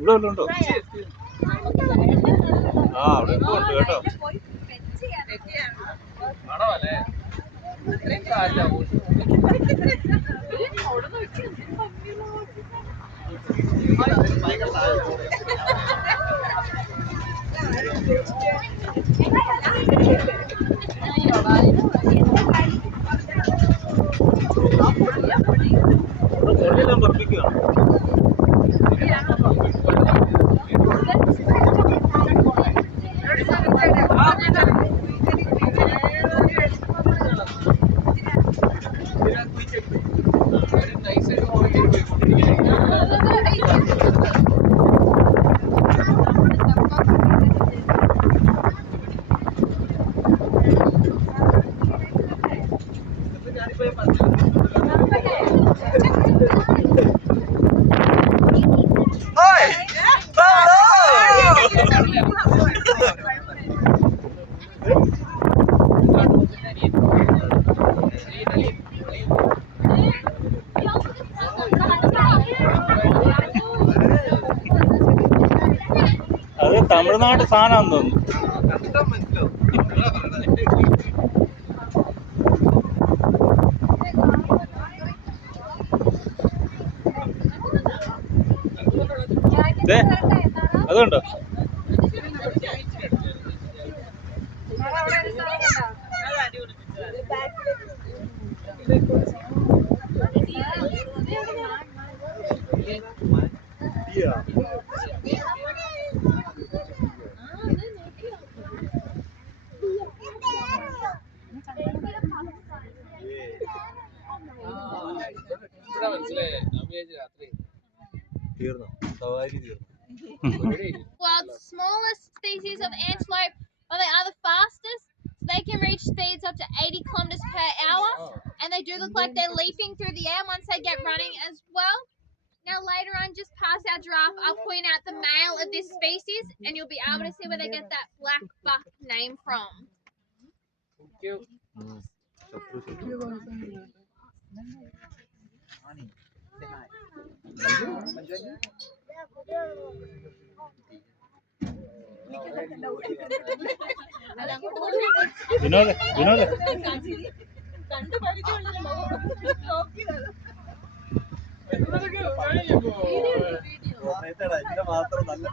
ഇവിടെ ഉണ്ടോ? ആ അവിടെ ഉണ്ട് കേട്ടോ. കൊള്ളിടാൻ പറപ്പിക്കുകയാണ്. അത് തമിഴ്നാട് സാധനമാണെന്ന് തോന്നുന്നു. അതുണ്ടോ? World's smallest species of antelope, but they are the fastest. They can reach speeds up to 80 kilometers per hour, and they do look like they're leaping through the air once they get running as well. Now later on, just past our giraffe, I'll point out the male of this species, and you'll be able to see where they get that black buck name from. Thank you. Vinod മാത്രം നല്ല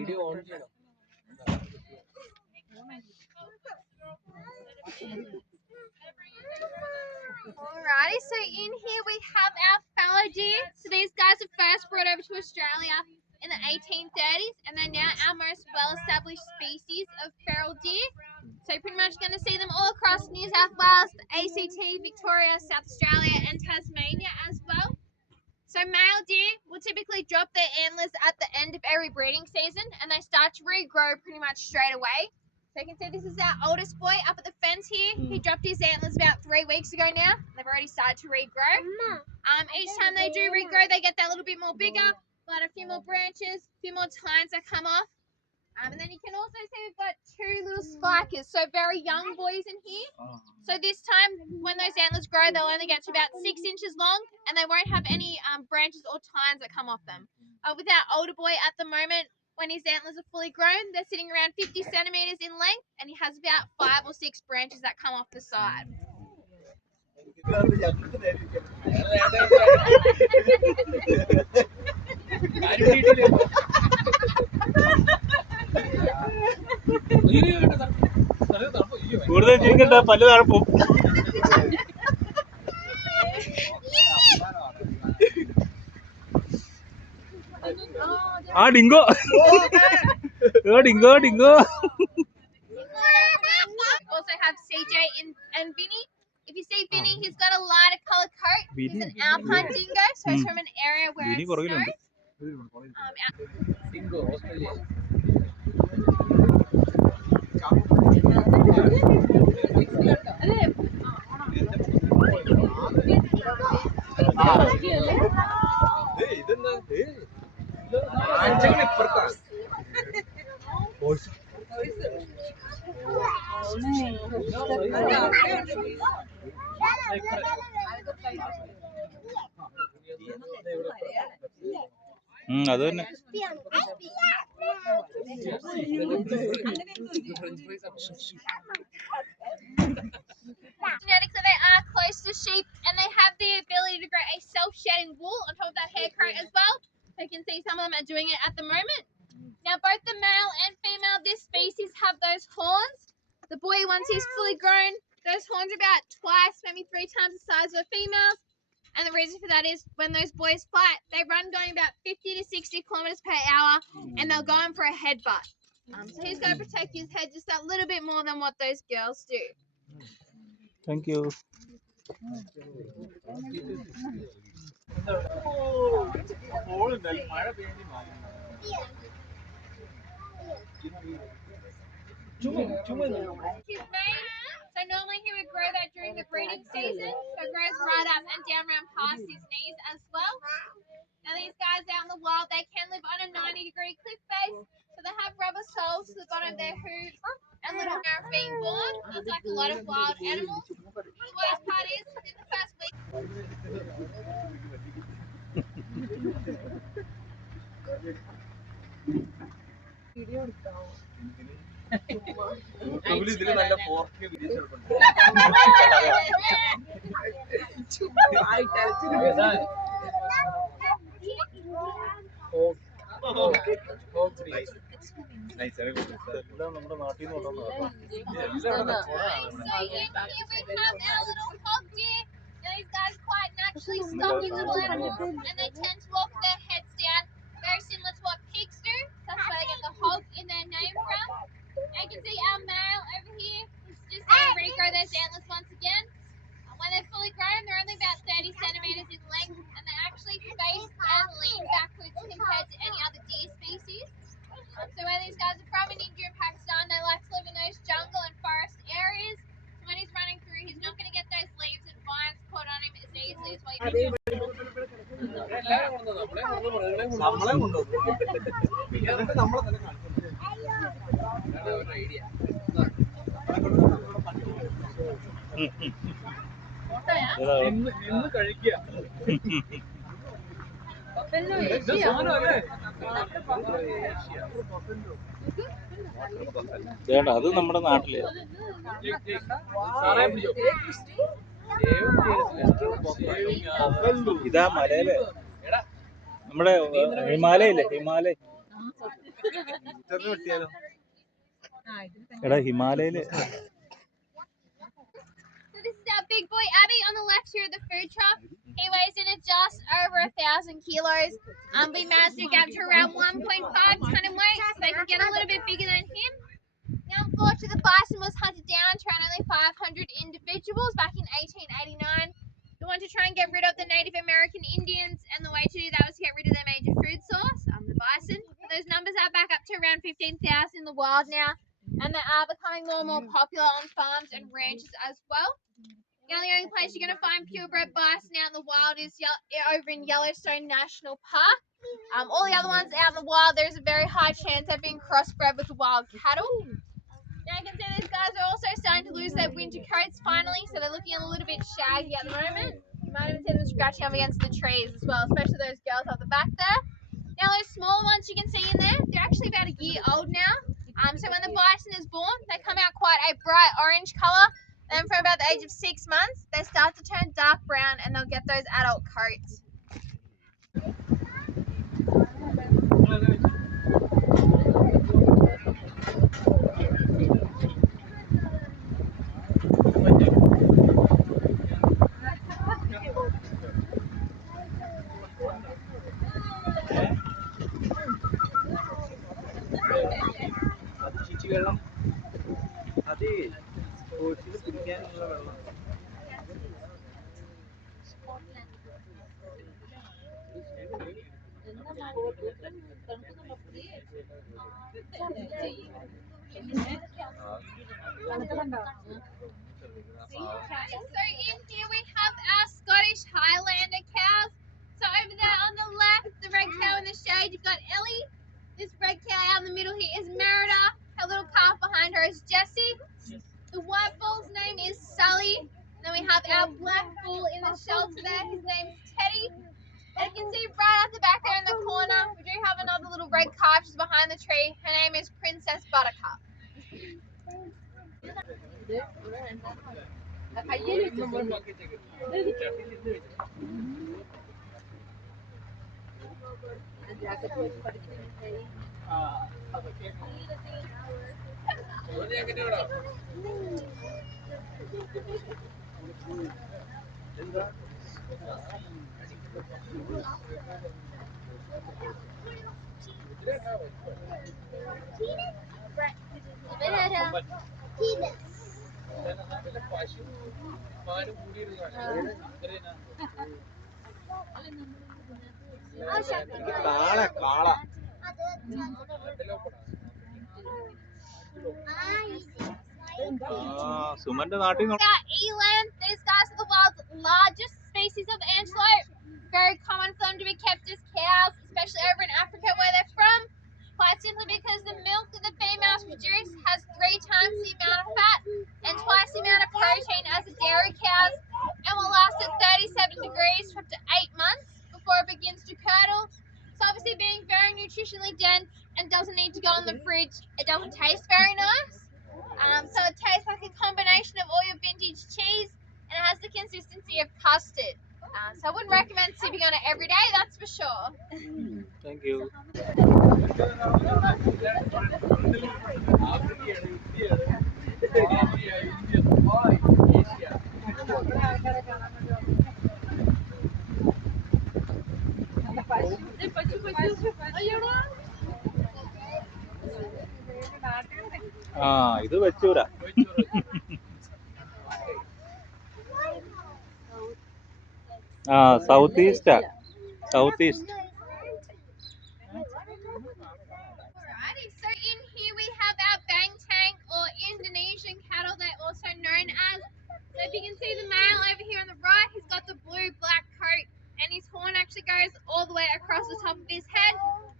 video on ചെയ്യണം. Alrighty, so in here we have our fallow deer. So these guys were first brought over to Australia in the 1830s, and they're now our most well-established species of feral deer. So you're pretty much going to see them all across New South Wales, the ACT, Victoria, South Australia and Tasmania as well. So male deer will typically drop their antlers at the end of every breeding season, and they start to regrow pretty much straight away. So you can see this is our oldest boy up at the fence here. He dropped his antlers about 3 weeks ago now. They've already started to regrow. Each time they do regrow, they get that little bit more bigger, but a few more branches, a few more tines that come off. And then you can also see we've got 2 little spikers, so very young boys in here. So this time, when those antlers grow, they'll only get to about 6 inches long, and they won't have any branches or tines that come off them. With our older boy at the moment, when his antlers are fully grown, they're sitting around 50 centimeters in length, and he has about 5 or 6 branches that come off the side. കൂടുതൽ ചിരിക്കണ്ട, പല്ല് തഴപ്പും. ആ dingo ഇങ്ങോ Also have CJ and Vinny. If you see Vinny, he's got a lighter colored coat. He's an alpine dingo, so he's from an area where Vinny it പുറകിലുണ്ട്. snows. Dingo, Australia. അത് തന്നെ. Genetically, they are close to sheep, and they have the ability to grow a self-shedding wool on top of that hair coat as well. So you can see some of them are doing it at the moment. Now, both the male and female of this species have those horns. The boy, once he's fully grown, those horns are about twice, maybe 3 times the size of a female's. And the reason for that is when those boys fight, they run going about 50 to 60 kilometers per hour, and they'll go in for a headbutt. So he's going to protect his head just that little bit more than what those girls do. Thank you. His mane, so normally he would grow that during the breeding season, so it grows right up and down around past his knees as well. Now these guys out in the wild, they can live on a 90-degree cliff face, so they have rubber soles to the bottom of their hooves and little nerve being born, just like a lot of wild animals. The worst part is, within the first week, എല്ലാം നമ്മുടെ നാട്ടിൽ നിന്ന് കൊണ്ടുവന്നതാണ്. so in here we have our little hog deer. Now these guys are quite naturally stocky little animals, and they tend to walk with their heads down, very similar to what pigs do. That's where they get the hog in their name from. And you can see our male over here is just going to regrow those antlers once again. When they're fully grown, they're only about 30 centimeters in length, and they actually face and lean backwards compared to any other deer species. So where these guys are from in India and Pakistan, they like to live in those jungle and forest areas. So when he's running through, he's not going to get those leaves and vines caught on him as easily as what he വേണ്ട, അത് നമ്മുടെ നാട്ടിലെ ഇതാ മലയിലെ നമ്മുടെ ഹിമാലയല്ലേ, ഹിമാലയ എടാ ഹിമാലയില്. So this is our big boy Abby on the left here at the food truck. He weighs in at just over 1,000 kilos. We managed to get up to around 1.5 ton in weight, so they can get a little bit bigger than him. Now, unfortunately, the bison was hunted down to around only 500 individuals back in 1889. We wanted to try and get rid of the Native American Indians, and the way to do that was to get rid of their major food source, the bison. But those numbers are back up to around 15,000 in the wild now, and they are becoming more and more popular on farms and ranches as well. Now, the only place you're going to find purebred bison out in the wild is over in Yellowstone National Park. All the other ones out in the wild, there's a very high chance they've been crossbred with wild cattle. Now you can see these guys are also starting to lose their winter coats finally, so they're looking a little bit shaggy at the moment. You might even see them scratching up against the trees as well, especially those girls up the back there. Now those smaller ones you can see in there, they're actually about a year old now. So when the bison is born, they come out quite a bright orange colour. Then from about the age of 6 months, they start to turn dark brown and they'll get those adult coats. വെള്ളം അത് കോച്ചിന് കുടിക്കാനുള്ള വെള്ളം. So in here we have our Scottish Highlander cows. So over there on the left, the red cow in the shade, you've got Ellie. This red cow out in the middle here is Merida. Her little calf behind her is Jessie. The white bull's name is Sully. Then we have our black bull in the shelter there. His name's Teddy. And you can see right at the back there in the corner, we do have another little red calf just behind the tree. Her name is Princess Buttercup. കാള കാള സുമന്റെ നാട്ടിൽ നിന്ന് Eland, these guys are the world's largest species of antelope. Very common for them to be kept as cows, especially over in Africa where they're from. Quite simply because the milk that the females produce has 3 times the amount of fat and twice the amount of protein as the dairy cows, and will last at 37 degrees for up to 8 months before it begins to curdle. So obviously being very nutritionally dense and doesn't need to go in the fridge, it doesn't taste very nice. So it tastes like a combination of all your vintage cheese, and it has the consistency of custard. So I wouldn't recommend sipping on it every day, that's for sure. Thank you. ആ ഇത് വെച്ചൂരാ. ആ south ഈസ്റ്റാ, south east. Alrighty, so in here we have our Bangtang or Indonesian cattle, they're also known as. So if you can see the male over here on the right, he's got the blue-black coat and his horn actually goes all the way across the top of his head.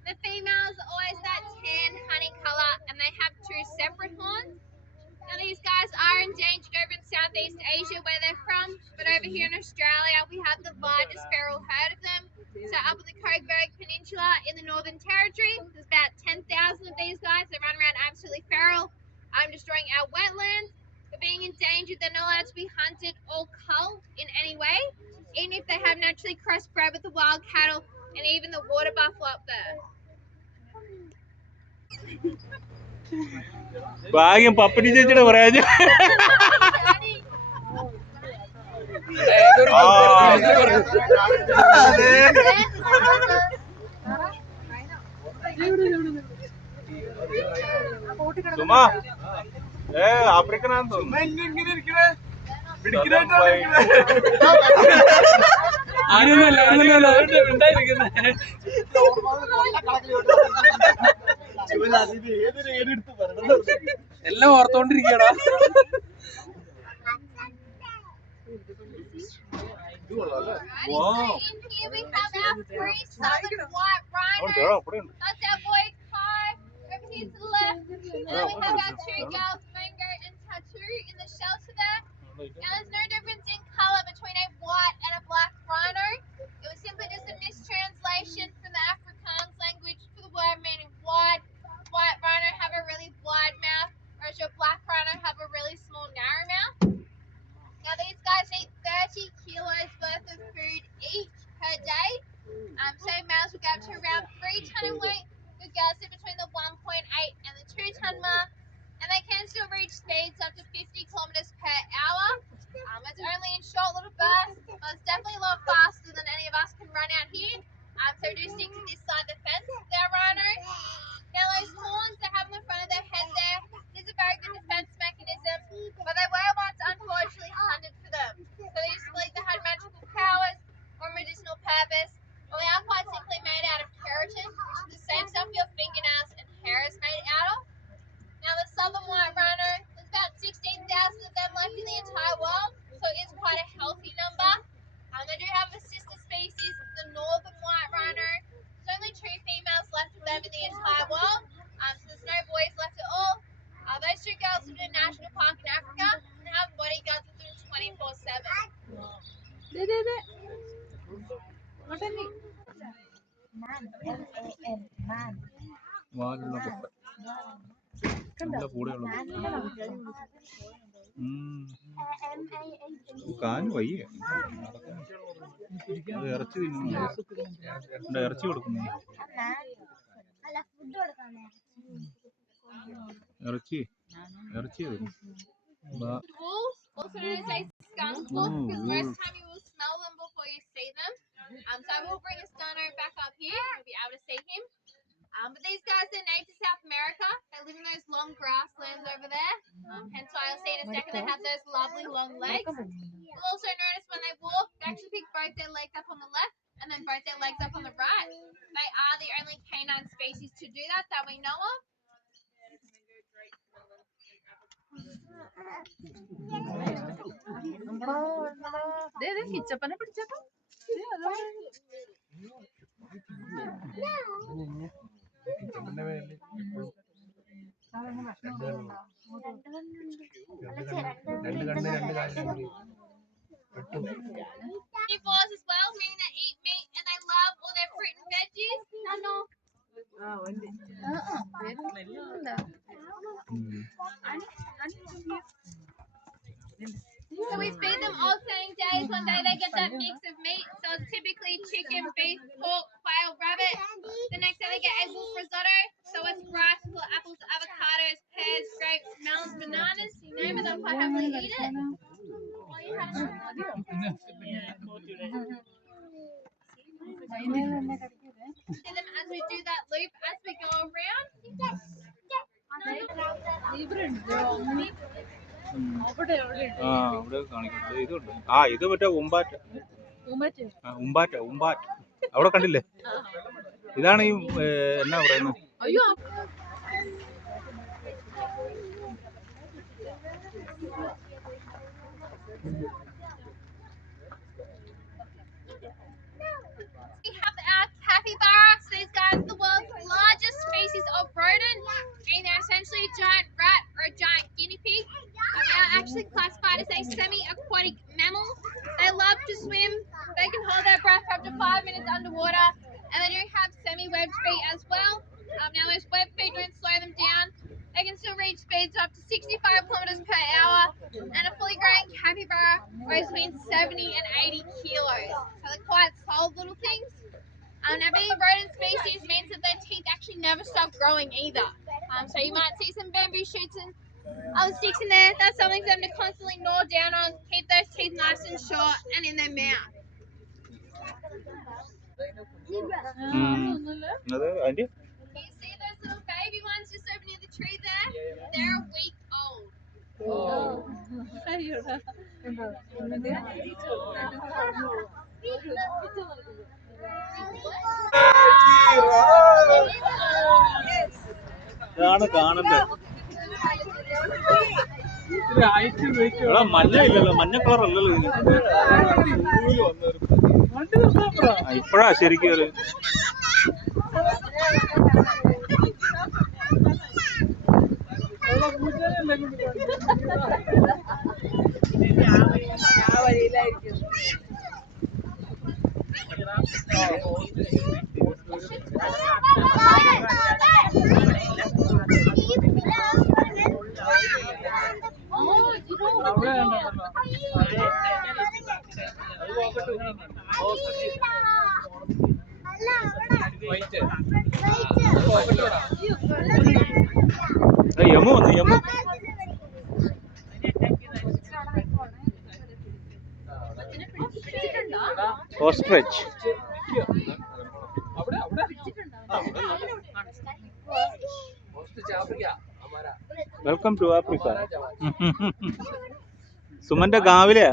The females are always that tan honey colour and they have 2 separate horns. Now these guys are endangered over in Southeast Asia where they're from, but over here in Australia we have the largest feral herd of them. So up in the Coburg Peninsula in the Northern Territory, there's about 10,000 of these guys that run around absolutely feral, destroying our wetlands. For being endangered, they're not allowed to be hunted or culled in any way, even if they have naturally crossbred with the wild cattle and even the water buffalo up there. ഭാഗ്യം പപ്പനി ചേച്ചിയുടെ പറയാ. സുമാ ആഫ്രിക്കനാന്ന് തോന്നുന്നു. എല്ലാം ഓർത്തോണ്ടിരിക്കടാ. Wow. So in here we have our 3 southern white rhinos. That's our boy Kai over here to the left. And then we have our 2 girls, Mango and Tattoo, in the shelter there. Now there's no difference in colour between a white and a black rhino. It was simply just a mistranslation from the Afrikaans language for the word meaning wide. White rhino have a really wide mouth, whereas your black rhino have a really small narrow mouth. Now these guys eat 30 kilos worth of food each per day. So males will go up to around 3 ton in weight. The girls sit between the 1.8 and the 2 ton mark. And they can still reach speeds up to 50 kilometers per hour. It's only in short little bursts, but it's definitely a lot faster than നല്ല കൂടെയുള്ളത്. കാല് വയ്യ. അത് ഇറച്ചി തിന്നുന്നു. ഇറച്ചി കൊടുക്കുന്നു. ഇറച്ചി തരും. Wolves, also known as a skunk wolf, because most of the time you will smell them before you see them. So I will bring a Stano back up here. You'll be able to see him. But these guys are native to South America. They live in those long grasslands over there. Hence why you'll see in a second they have those lovely long legs. You'll also notice when they walk, they actually pick both their legs up on the left and then both their legs up on the right. They are the only canine species to do that we know of. കിച്ചപ്പനെ പിടിച്ചപ്പോ Carnivores as well, meaning they eat meat and they love all their fruit and veggies. So we feed them alternating days. One day they get that mix of meat, so it's typically chicken, beef, pork, quail, rabbit. The next day they get a wolf risotto, so it's rice full of apples, avocados, pears, grapes, melons, bananas. You name it, they'll quite happily eat it. See them as we do that loop as we go around. അവിടെ കാണിക്കുന്നത് ഇതുണ്ട്. ഇത് മറ്റേ ഉമ്പാറ്റ. അവിടെ കണ്ടില്ലേ? ഇതാണ് ഈ എന്നാ പറയുന്നത്? We have our capybara. So these guys are the world's largest species of rodent. And they're essentially a giant rat or a giant guinea pig. They are actually classified as a semi-aquatic mammal. They love to swim. They can hold their breath for up to 5 minutes underwater. And they do have semi-webbed feet as well. Now those webbed feet don't slow them down. They can still reach speeds up to 65 kilometers per hour. And a fully grown capybara weighs between 70 and 80 kilos. So they're quite solid little things. Now being a rodent species means that their teeth actually never stop growing either. So you might see some bamboo shoots and other sticks in there. That's something for them to constantly gnaw down on, keep those teeth nice and short and in their mouth. അതിന്റെ Can you see those little baby ones just over near the tree there? They're a week old. ഇതാണ് കാണണ്ടേ? മഞ്ഞ ഇല്ലല്ലോ, മഞ്ഞ colour അല്ലല്ലോ ഇതിന്. ഇപ്പഴാ ശരിക്കും ഒരു യമു വന്നു. Emu ostrich. Welcome to Africa. സുമന്റെ ഗാവിലെ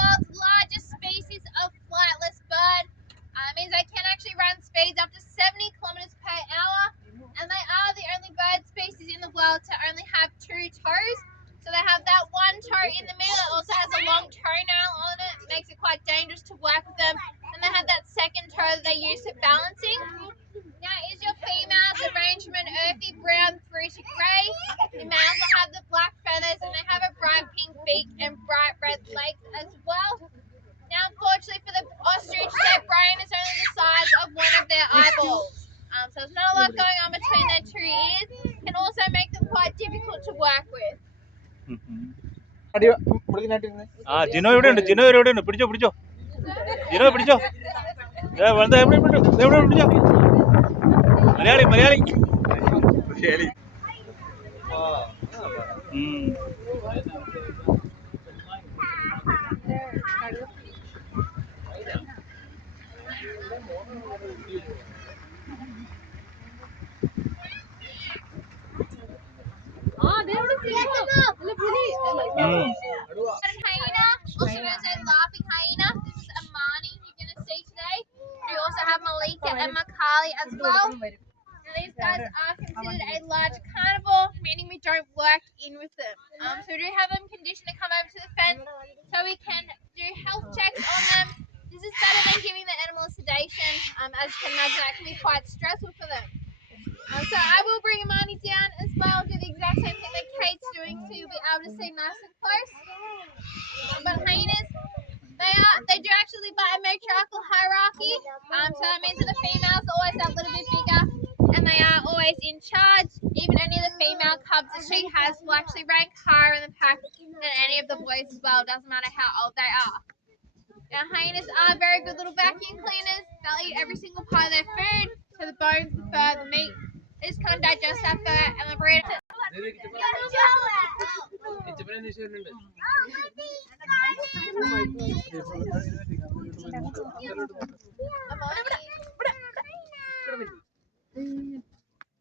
World's largest species of flightless bird. Means they can actually run speeds up to 70 kilometers per hour, and they are the only bird species in the world to only have 2 toes. So they have that one toe in the middle that also has a long toenail on it. It makes it quite dangerous to work with them. And they have that second toe that they use for balancing. Now is your female the range from an earthy brown through to grey. The males will have the black feathers and they have a bright pink beak and bright red legs as well. Now unfortunately for the ostrich, their brain is only the size of one of their eyeballs. So there's not a lot going on between their 2 ears. difficult to work with. ആ ജിനോ എവിടെയുണ്ട് ജിനോ എവിടെയുണ്ട് പിടിച്ചോ പിടിച്ചോ ജിനോ പിടിച്ചോ എവിടെ പിടിച്ചോ Malayali Malayali Malayali Hyena, also known as a laughing hyena. This is Amani you're going to see today. We also have Malika and Makali as well. Now these guys are considered a large carnivore, meaning we don't work in with them. So we do have them conditioned to come over to the fence so we can do health checks on them. This is better than giving the animals sedation. As you can imagine, that can be quite stressful for them. So I will bring Amani down as well, do the exact same thing that Kate's doing, so you'll be able to see nice and close. But hyenas, they do actually by a matriarchal hierarchy. So that means that the females are always that little bit bigger, and they are always in charge. Even any of the female cubs that she has will actually rank higher in the pack than any of the boys as well. Doesn't matter how old they are. Now hyenas are very good little vacuum cleaners. They'll eat every single part of their food, so the bones, the fur, the meat. They just can't digest that fur and they'll breed it.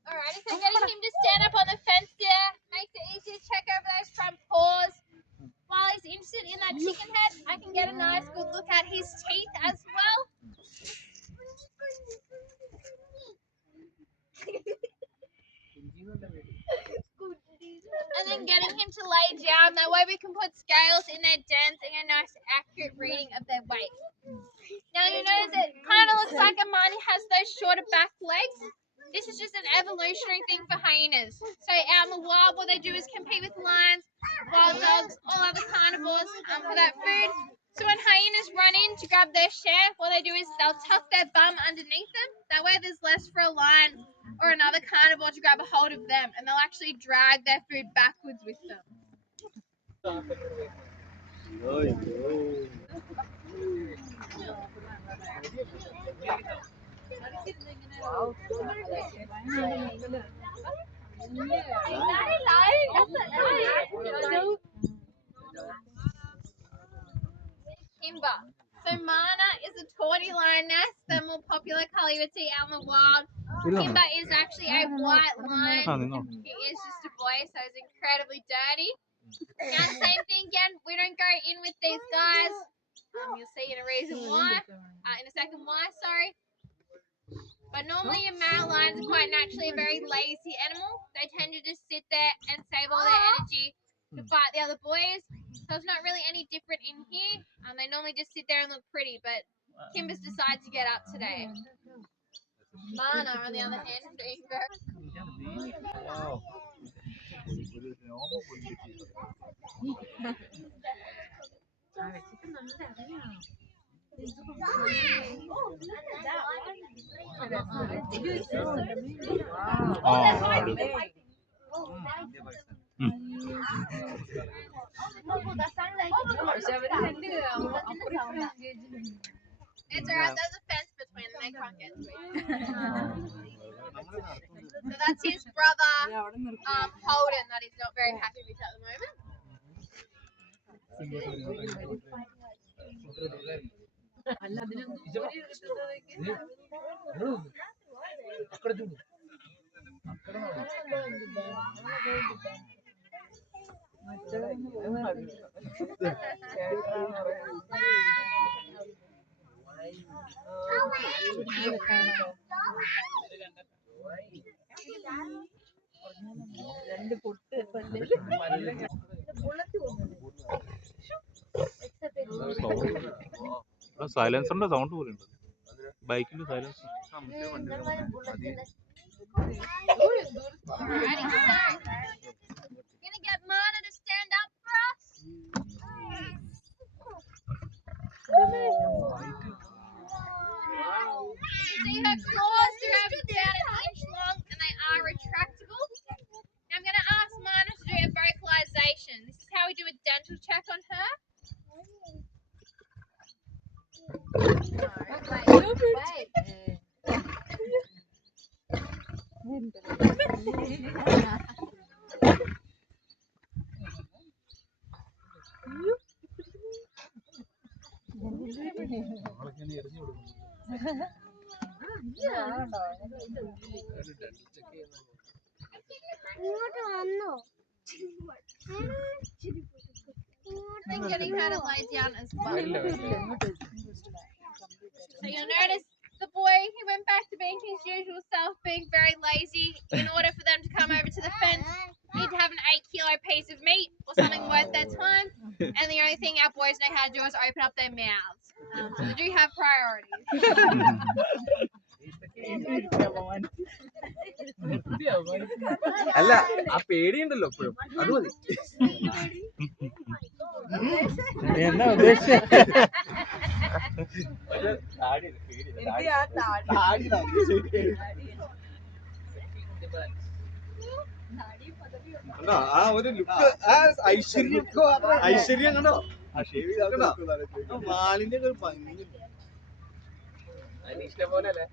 Alrighty, so getting him to stand up on the fence there makes it easy to check over those front paws. While he's interested in that chicken head, I can get a nice good look at his teeth as well. And then getting him to lay down, that way we can put scales in their dens and get a nice accurate reading of their weight. Now you notice it kind of looks like Amani has those shorter back legs. This is just an evolutionary thing for hyenas. So out in the wild, what they do is compete with lions, wild dogs, all other carnivores for that food. So when hyenas run in to grab their share, what they do is they'll tuck their bum underneath them. That way there's less for a lion or another carnivore to grab a hold of them, and they'll actually drag their food backwards with them. Kimber. So Mana is a tawny lioness, the more popular colour you would see out in the wild. Kimber is actually a white lion. He is just a boy, so he's incredibly dirty. Now, same thing again, we don't go in with these guys. You'll see in a reason why. In a second why, sorry. But normally your male lions are quite naturally a very lazy animal. They tend to just sit there and save all their energy to fight the other boys. So it's not really any different in here. They normally just sit there and look pretty, but Kimber's decided to get up today. Mana, on the other hand, is being very... It's alright, there's a fence between them, they can't get through. So that's his brother, Holden, that he's not very happy with at the moment. Silence ഉണ്ട് sound പോലെ ഉണ്ട് ബൈക്കിന്റെ silence Gonna get Mana to stand up for us. You see her claws are about an inch long and they are retractable. Now I'm going to ask Mana I'm getting her to lie down as well. So you'll notice the boy, he went back to being his usual self, being very lazy. In order for them to come over to the fence, you need to have an 8-kilo piece of meat or something worth their time. And the only thing our boys know how to do is open up their mouths. So they do have priorities. അല്ല ആ പേടിയുണ്ടല്ലോ എപ്പോഴും അത് മതി. എന്നാ ഉദ്ദേശിച്ച ആ ഒരു look, ആ ഐശ്വര്യം കണ്ടോ, മാലിന്യ ഭംഗി അനീഷിനെ പോലെ അല്ലേ?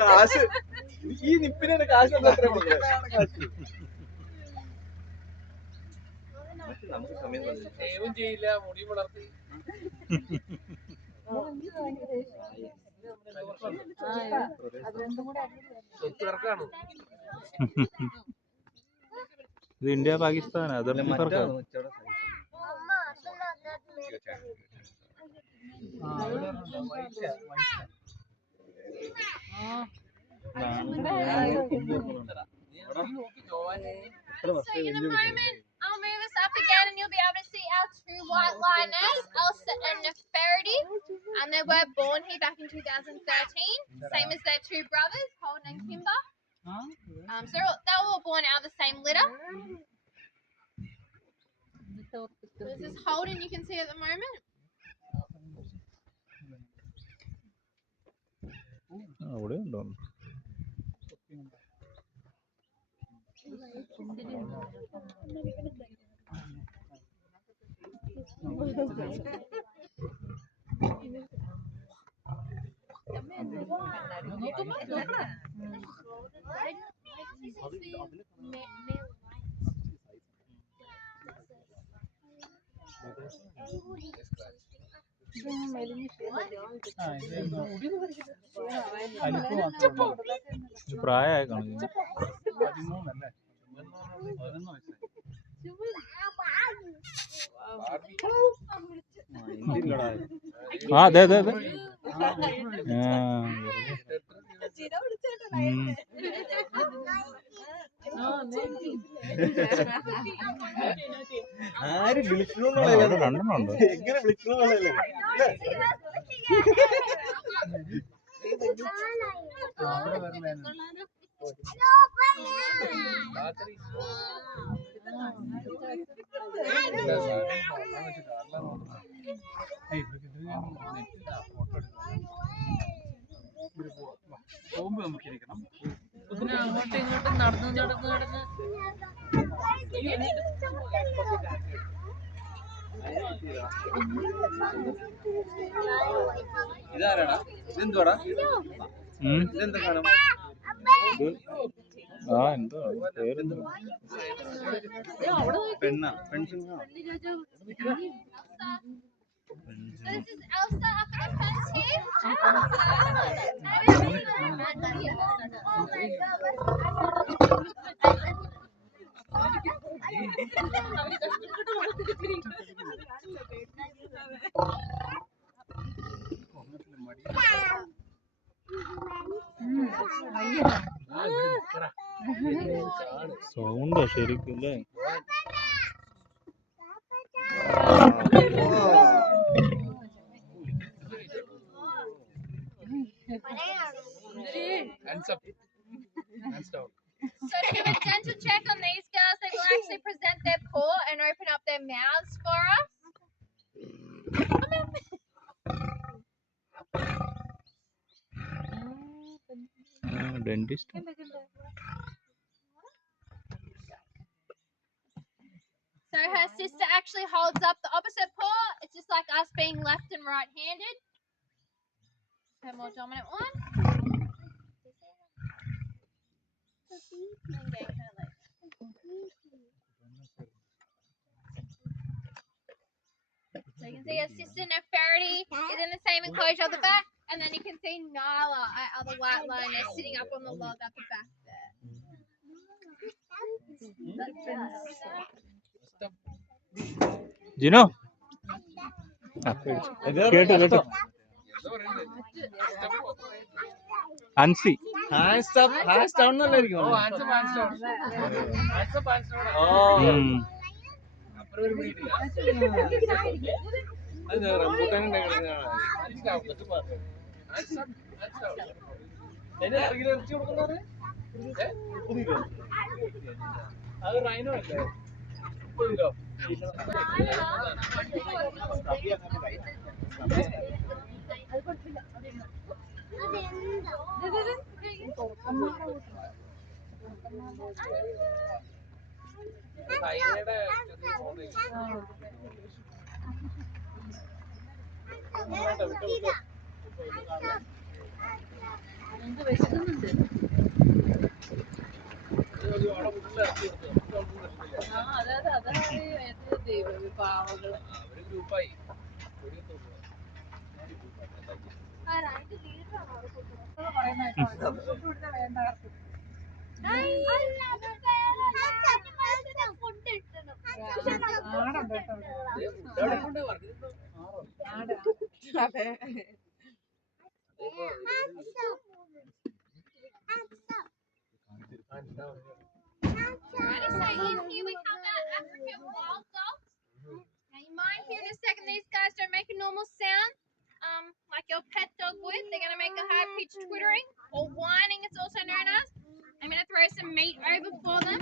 കാശ് ഈ നിപ്പിനെ കാശ് നമുക്ക് സമയം ദൈവം ചെയ്യില്ല, മുടി വളർത്തി സ്വത്തുകാർക്കാണോ? ഇത് ഇന്ത്യ പാകിസ്ഥാനാ, അതിർത്തി തർക്കം. So in a moment, I'll move us up again and you'll be able to see our 2 white lioness, Elsa and Nefertiti. And they were born here back in 2013, same as their 2 brothers, Holden and Kimber. So they were all born out of the same litter. This is Holden, you can see at the moment. അവിടെ ഉണ്ടോ? പ്രായമായി കാണും. ആ അതെ അതെ അതെ. ആര് വിളിക്കണോ രണ്ടെണ്ണം ഉണ്ട്. എങ്ങനെ വിളിക്കണോന്നല്ലേ? പോകുമ്പോ നമുക്ക് ഇരിക്കണം. അങ്ങോട്ടും ഇങ്ങോട്ടും നടന്ന് നടന്ന് നടന്ന് ഇതാരാടാ? ഇതെന്തുവാടാ? ഇതെന്താ കാണാം? ആ എന്തോ പേരെന്തോ പെണ്ണ പെൺസിംഗ. So this is Elsa up at the fence here. സൗണ്ടോ ശരിക്കും അല്ലേ? So to give a gentle check on these girls, they will actually present their paw and open up their mouths for us. Dentist. So her sister actually holds up the opposite paw. It's just like us being left and right-handed. Her more dominant one. And getting her leg. So you can see her sister Nefertiti is in the same enclosure at the back, and then you can see Nala, our other white lioness, sitting up on the log at the back there. Gino? കേട്ടു Ansi hands down എന്നല്ലായിരിക്കും അത് rambutan ഇറച്ചി കൊടുക്കുന്നത് അത് rhino അല്ലേ 30 kilo ഗ്രൂപ്പായി Alrighty, so in here we have our African wild dogs. Now you might hear in a second these guys don't make a normal sound, like your pet dog would. They're going to make a high-pitched twittering, or whining it's also known as. I'm going to throw some meat over for them.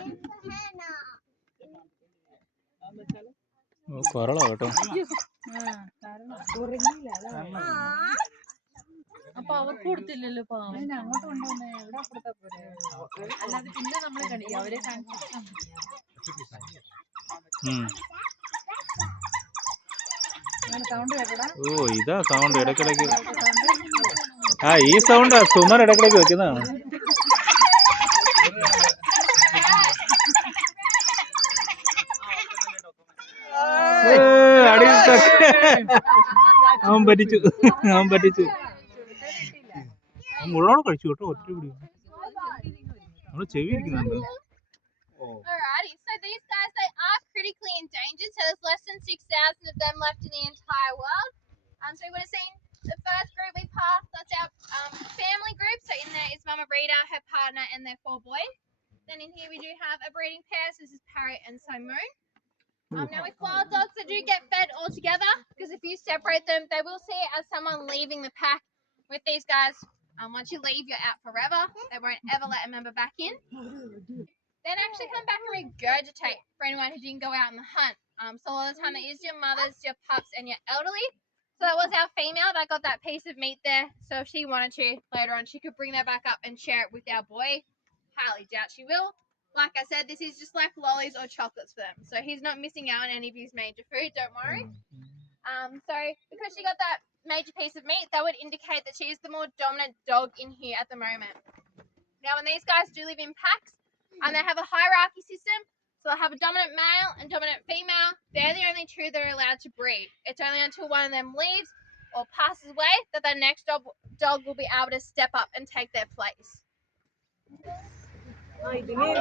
കുറളാ കേട്ടോ അപ്പൊ അവർക്ക് കൊടുത്തില്ലല്ലോ പാവം അങ്ങോട്ട് കൊണ്ടുവന്നേ എവിടെ കൊടുത്താ പോരെ അല്ലാതെ പിന്നെ നമ്മളെ കണ്ടില്ല അവരെ കാണിച്ചു ഓ ഇതാ സൗണ്ട് ഇടയ്ക്കിടയ്ക്ക് ഈ സൗണ്ടാ സുമൻ ഇടയ്ക്കിടയ്ക്ക് വെക്കുന്നതാണ് അവൻ പറ്റിച്ചു മുഴുവൻ കഴിച്ചു കേട്ടോ ഒറ്റ പിടി നമ്മള് ചെവി ഇരിക്കുന്നുണ്ട് Alrighty, so these guys, they are critically endangered, so there's less than 6,000 of them left in the entire world. So you would have seen the first group we passed, that's our family group. So in there is Mama Rita, her partner, and their 4 boys. Then in here we do have a breeding pair, so this is Parrot and Simone. Now with wild dogs, they do get fed all together, because if you separate them, they will see it as someone leaving the pack. With these guys, once you leave, you're out forever. They won't ever let a member back in. Then actually come back and regurgitate for anyone who didn't go out on the hunt. So a lot of the time it is your mothers, your pups, and your elderly. So that was our female that got that piece of meat there. So if she wanted to, later on, she could bring that back up and share it with our boy. Highly doubt she will. Like I said, this is just like lollies or chocolates for them. So he's not missing out on any of his major food, don't worry. So because she got that major piece of meat, that would indicate that she is the more dominant dog in here at the moment. Now when these guys do live in packs, and they have a hierarchy system, so they'll have a dominant male and dominant female. They're the only two that are allowed to breed. It's only until one of them leaves or passes away that the next dog will be able to step up and take their place. Right, so in here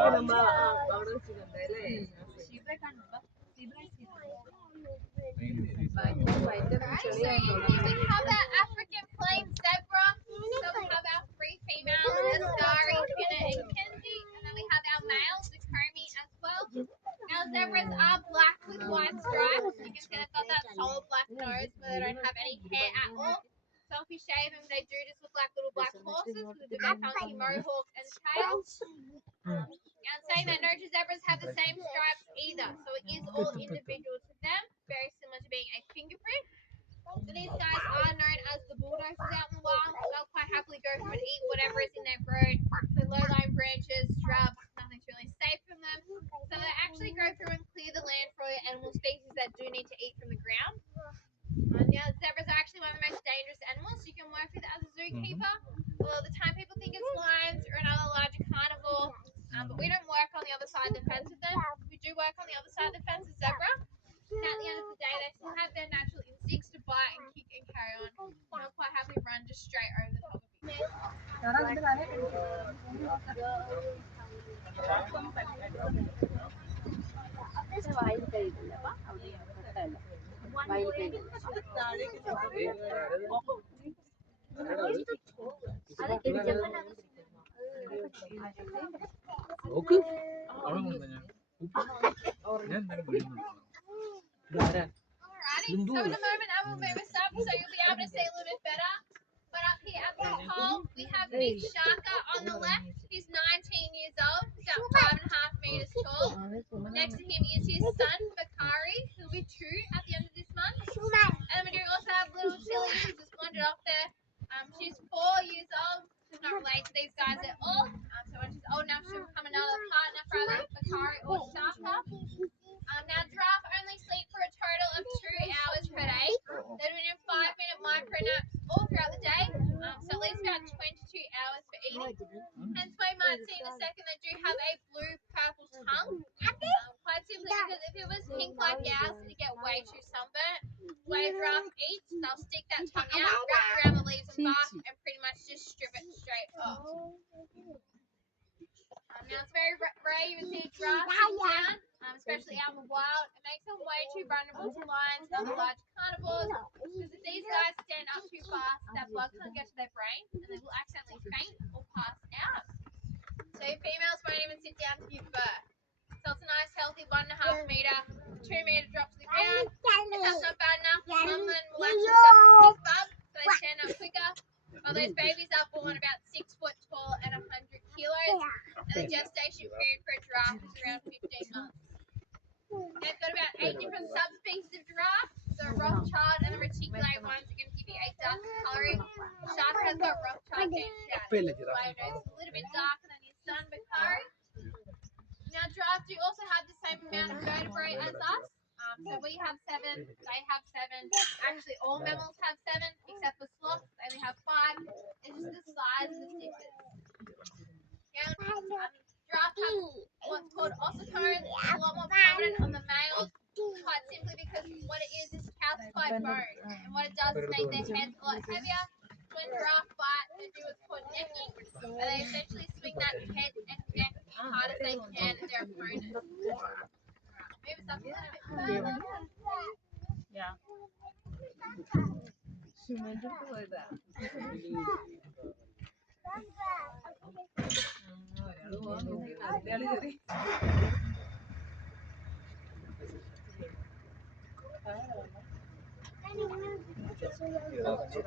we have our African plain zebra. So we have our 3 females, Ascari, Finna, and Kenzie, and then we have our males, the Comey, as well. Our zebras are black with white stripes. You can see they've got that solid black nose where they don't have any hair at all. So if you shave them, they do just look like little black horses with a bit of funky mohawk and tails. And saying that no two zebras have the same stripes either, so it is all individual to them, very similar to being a fingerprint. So these guys are known as the bulldozers out in the wild. They'll quite happily go through and eat whatever is in their road. So low-lying branches, shrubs, nothing's really safe from them. So they actually go through and clear the land for animal species that do need to eat from the ground. Now, zebras are actually one of the most dangerous animals you can work with as a zookeeper. A lot of the time, people think it's lions or another larger carnivore, but we don't work on the other side of the fence with them. We do work on the other side of the fence with zebra. And at the end of the day, they still have their natural instincts to bite and kick and carry on. They'll quite happily run just straight over the top of you. നോക്ക് അവിടെ കൊണ്ടുവന്നോ ഞാൻ ഞാൻ എന്തായാലും വീഴുന്നുണ്ടോ Alrighty, so in a moment I will move us up so you'll be able to see a little bit better. But up here at this pole, we have Big Sharka on the left. He's 19 years old, he's about 5.5 meters tall. Next to him is his son, Bakari, who'll be 2 at the end of this month. And we do also have little Tilly, who just wandered off there. She's 4 years old. She's not related to these guys at all. So when she's old enough, she'll become another partner for either Bakari or Sharka. Now, giraffe only sleep for a total of 2 hours per day. They're doing 5-minute micro naps all throughout the day, so at least about 22 hours for eating. Hence why you might see in a second they do have a blue-purple tongue. Quite simply because if it was pink like ours, it'd get way too sunburnt. The way a giraffe eats, they'll stick that tongue out, wrap it around the leaves and bark, and pretty much just strip it straight off. Now it's very rare you would see a giraffe sitting down, especially out in the wild. It makes them way too vulnerable to lions and other large carnivores, because if these guys stand up too fast, that blood can't get to their brain, and they will accidentally faint or pass out. So females won't even sit down to give birth. So it's a nice healthy 1.5 meter, 2 meter drop to the ground. If that's not bad enough, some of them will actually start to kick bub, so they stand up quicker. Well, those babies are born about 6 foot tall and 100 kilos, and the gestation period for a giraffe is around 15 months. They've got about 8 different subspecies of giraffe. The Rothschild and the reticulated ones are going to give you a darker colouring. Sharka has got Rothschild being shadowed, so it's a little bit darker than his son, Bakari. Now, giraffes do also have the same amount of vertebrae as us. So we have 7, they have 7. Actually, all mammals have 7, except for sloths. They only have 5. It's just the size of the difference. Now, giraffes have what's called ossicles. It's a lot more prominent on the males, quite simply because what it is calcified bone. And what it does is make their heads a lot heavier. When giraffes bite, they do what's called necking, where they essentially swing that head and neck as hard as they can at their opponent. Move us up a little bit further. Yeah.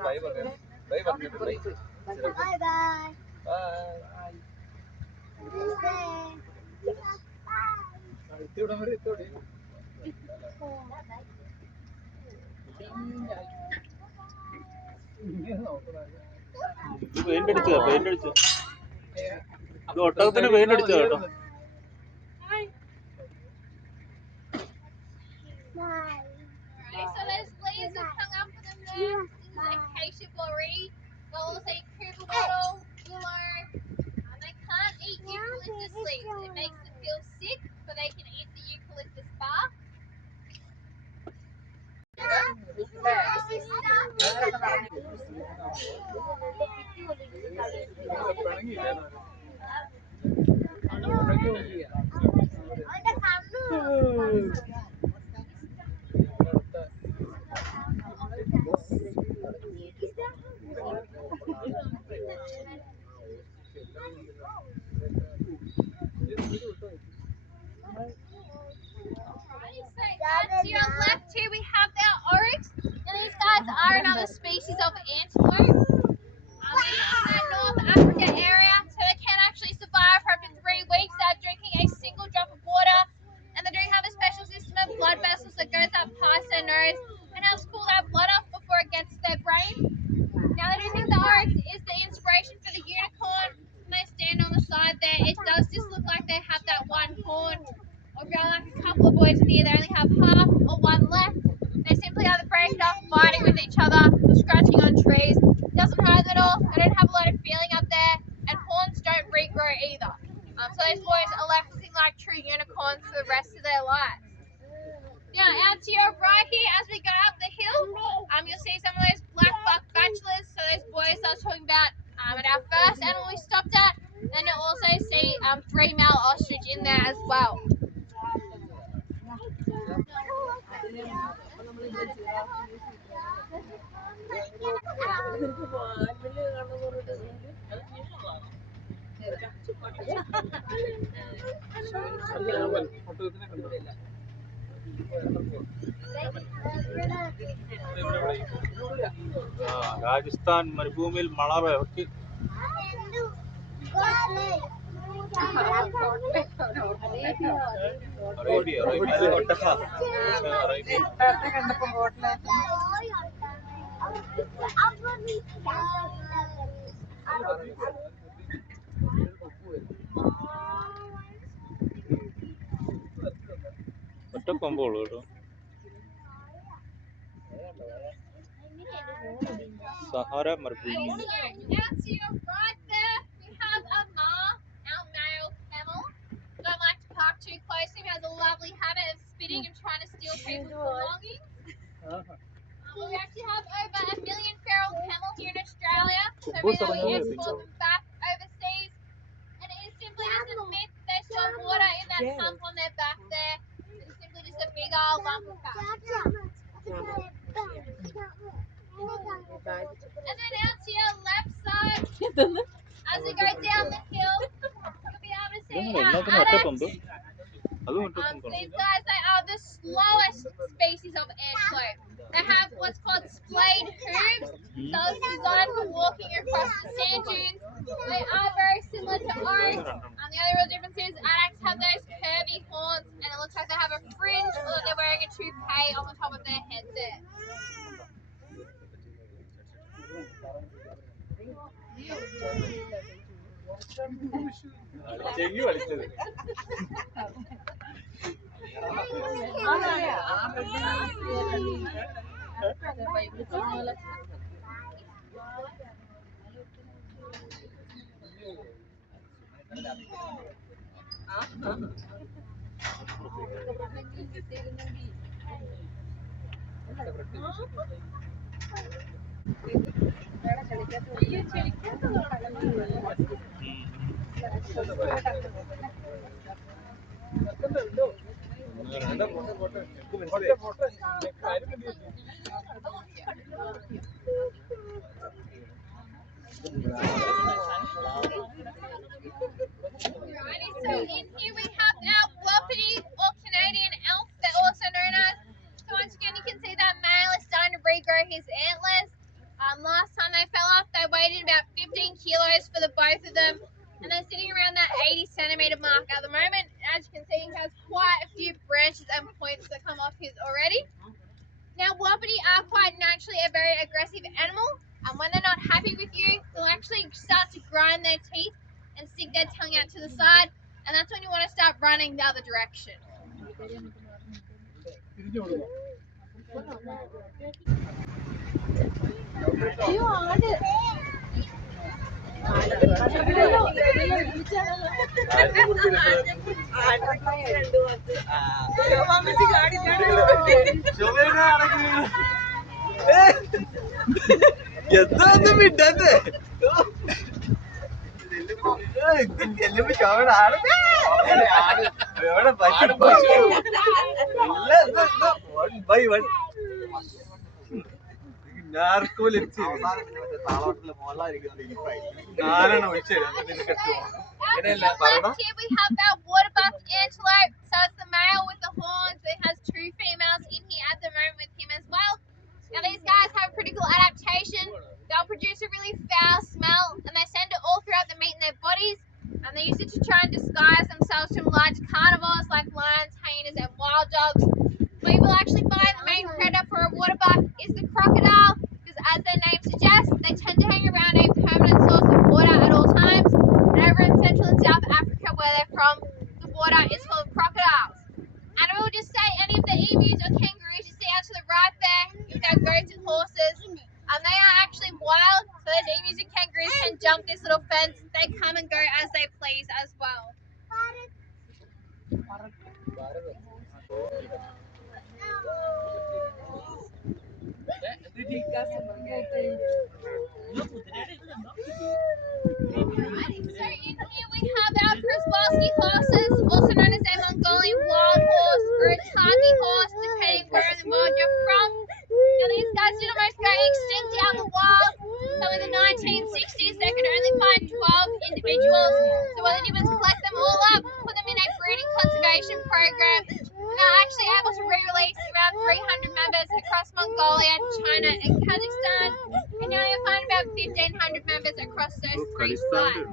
Bye പറഞ്ഞു bye പറഞ്ഞിട്ട് bye Bye bye. Bye എത്തിവിടാൻ വരെ എത്തോടെ ഇങ്ങനെ നോക്കണം paint അടിച്ചോ അത് ഒട്ടകത്തിന് പെയിന്റ് അടിച്ചോ കേട്ടോ. Alright, so there's leaves that hung up for them there. This is acacia boree. They'll also eat cougar wattle, willow. They can't eat eucalyptus leaves. It makes them feel sick, but they can eat the eucalyptus bark. To your left here we have our oryx. Now these guys are another species of antelope. They're in that North Africa area, so they can actually survive for up to 3 weeks without drinking a single drop of water. And they do have a special system of blood vessels that goes up past their nose and helps cool that blood off before it gets to their brain. Now they do think the oryx is the inspiration for the unicorn. When they stand on the side there, it does just look like they have that one horn, or rather like a couple couple of boys in here, they only have half or one left. They simply either break it off, fighting with each other, or scratching on trees. Doesn't hurt them at all. They don't have a lot of feeling up there, and horns don't regrow either. So those boys are left looking like true unicorns for the rest of their lives. Now, out to your right here, as we go up the hill, you'll see some of those black buck bachelors. So those boys I was talking about at our first animal we stopped at. And you'll also see 3 male ostrich in there as well. Rajasthan മരുഭൂമിയിൽ മണർ ഇറക്കി ഒറ്റ കൊമ്പോളൂ കേട്ടോ. സഹാര മരുഭൂമി. Out to your right there, we have a our male camel. Don't like to park too close. He has a lovely habit of spitting and trying to steal people's belongings. We actually have over 1 million feral camel here in Australia, so we export them back overseas. And it is simply just a myth. They store water in that hump on their back there. It's simply just a big old lump of fat. And then out to your left side, as we go down the hill, you'll be able to see our adults. These guys, they are the slowest species of antelope. They have what's called splayed hooves, so it's designed for walking across the sand dunes. They are very similar to ours. The other real difference is adults have those curvy horns, and it looks like they have a fringe, or they're wearing a toupee on the top of their head there. So in here we have our wapiti or Canadian elk, they're also known as. So once again you can see that male is starting to regrow his antlers. Last time they fell off they weighed in about 15 kilos for the both of them, and they're sitting around that 80 centimetre mark at the moment. As you can see he has quite a few branches and points that come off his already. Now wapiti are quite naturally a very aggressive animal, and when they're not happy with you they'll actually start to grind their teeth and stick their tongue out to the side, and that's when you want to start running the other direction. Here we have our waterbuck antelope. So it's the male with the horns. It has 2 females in here at the moment with him as well. Now these guys have a pretty cool adaptation. They'll produce a really foul smell, and they send it all throughout the meat in their bodies. And they use it to try and disguise themselves from large carnivores like lions, hyenas, and wild dogs. People actually find the main predator for a waterbuck is the crocodile, because as their name suggests, they tend to hang around a permanent source of water at all times. And over in Central and South Africa, where they're from, the water is full of crocodiles. And a real These are kangaroos you see out to the right there with our goats and horses. They are actually wild, so those emus and kangaroos can jump this little fence. They come and go as they please as well. Alrighty, so in here we have our Przewalski horses, also known as a Mongolian wild horse or a Tagi horse, depending where in the world you're from. Now these guys did almost go extinct out in the wild. So in the 1960s they could only find 12 individuals. So what they did was collect them all up, put them in a breeding conservation program. And they're actually able to re-release around 300 members across Mongolia, China and Kazakhstan. And now you'll find about 1,500 members across those three sites.